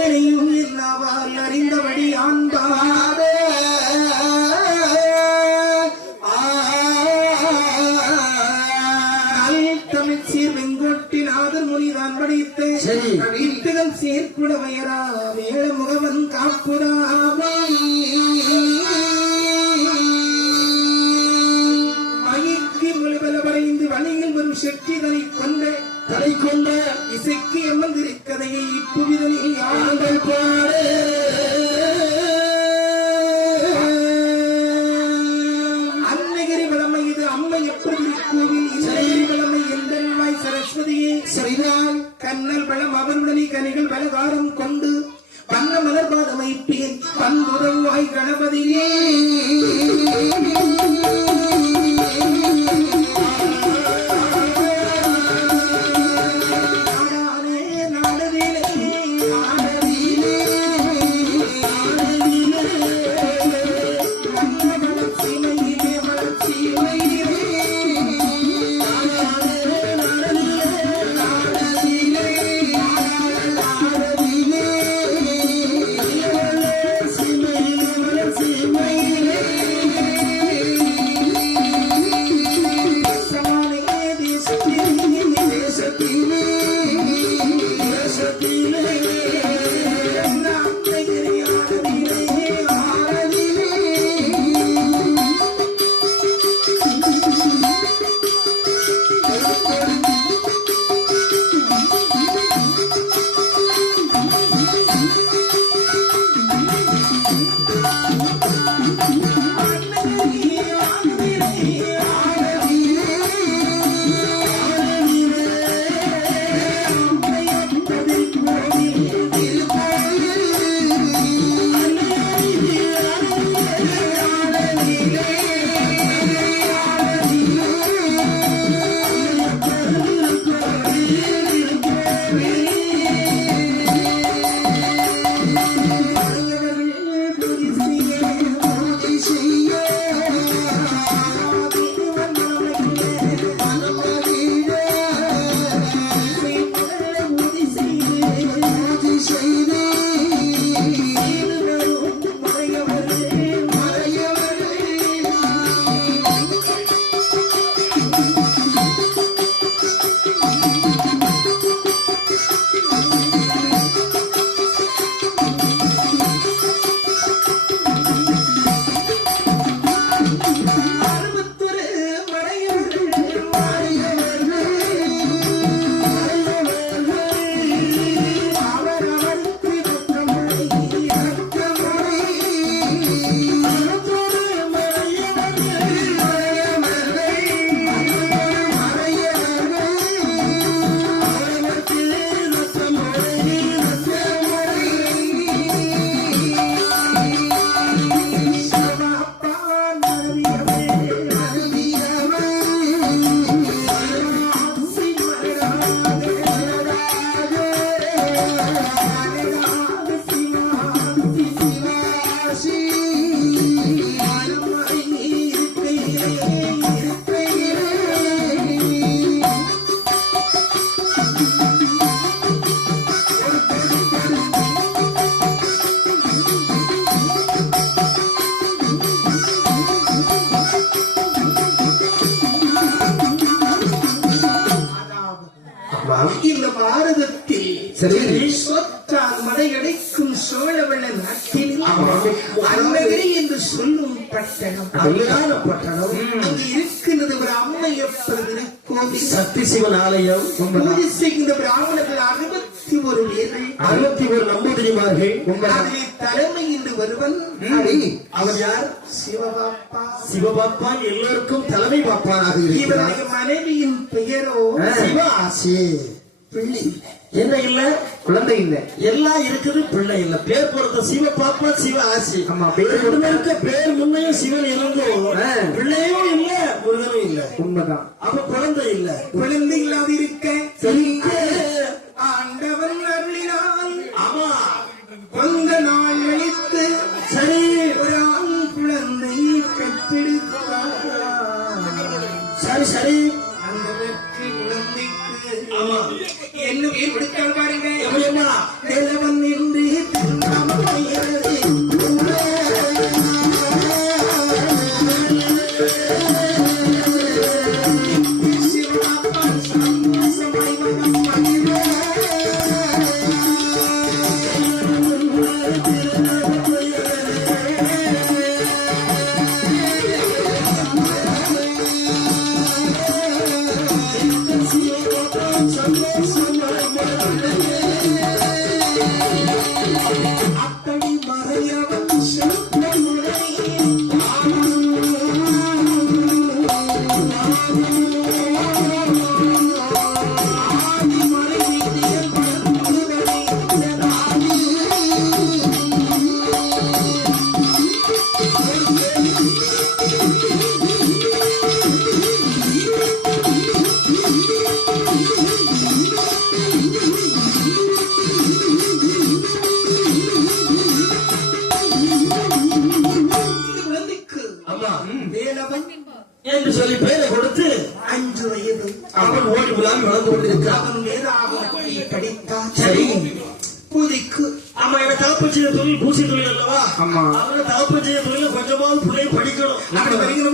அத்தனையும் எல்லாவால் அறிந்தபடி ஆண்பாவே தமிழ்ச்சீர் வெங்கோட்டினாதர் மொழிதான் படித்து வீட்டுகள் சேர்க்குடவையரா வேள முகவன் காப்புராமே மயிக்கு மொழிபல வரைந்து வழியில் வரும் செட்டிதனை கொண்ட இசைக்கு அமர்ந்திருக்கதையை இப்புவிதனை ஆண்கள் பாடு அன்னகிரி வளமை இது அம்மை எப்படி கோவில் இசைகிரி வளமை எந்தன்மாய் சரஸ்வதியே சரிதான் கண்ணல் வளம் அவருடனே கனிகள் பலகாரம் கொண்டு வண்ண மலர்பாதம் வைப்பேன் பண்புறம் வாய் கணபதியே இந்த பாரதத்தில் சொற்றால் மடையடைக்கும் சோழவள நாட்டில் அன்னகிரி என்று சொல்லும் பட்டணம் அழகான பட்டணம் அங்கு இருக்கின்றது ஒரு அம்மையப்பர் கோவில் சக்தி சிவன் ஆலயம் பூஜை செய்கின்ற பிராமணர்கள் 61 பேர்கள் 61 நம்பூதிரிமார்கள் அதிலே தலைமை என்று வருவன் அவர் யார் சிவபாப்பா சிவபாப்பா எல்லோருக்கும் தலைமை பாப்பானாக இருக்கிறார் இவருடைய மனைவியின் பெயரோ சிவாசி பிள்ளை என்ன இல்ல குழந்தை இல்ல எல்லாம் இருக்குது பிள்ளை இல்ல பேர் பொறுத்த சிவ பாப்பா சிவ ஆசி ஆமா இருக்க பேர் முன்னையும் சிவன் இருந்தும் பிள்ளையும் இல்ல முருகனும் இல்ல உண்மைதான் அப்ப குழந்தை இல்ல குழந்தை இல்லாத இருக்க ஆண்டவன் அருளினால் ஆமா கொஞ்ச நாள் கழித்து சரி ஒரு ஆண் குழந்தை பெற்றெடுத்தார் சரி சரி அந்த வெற்றி குழந்தைக்கு ஆமா என்ன பேர் கொடுத்தால் பாருங்க நிலவன் என்று ஆமா வேலவன் என்று சொல்லி பேரை கொடுத்து 5 வயது அவன் ஓடி விழாம வளர்ந்து கொண்டிருக்கிறான். அவன் வேதாகமத்தை படித்தான். சரி புதிக்கு ஆமா எங்க தகப்பு செய்த தொழில் பூசி தொழில் அல்லவா? ஆமா. அவங்க தகப்பு செய்த தொழில கொஞ்சமாவது பிள்ளை படிக்கணும். அப்படி வரைக்கும்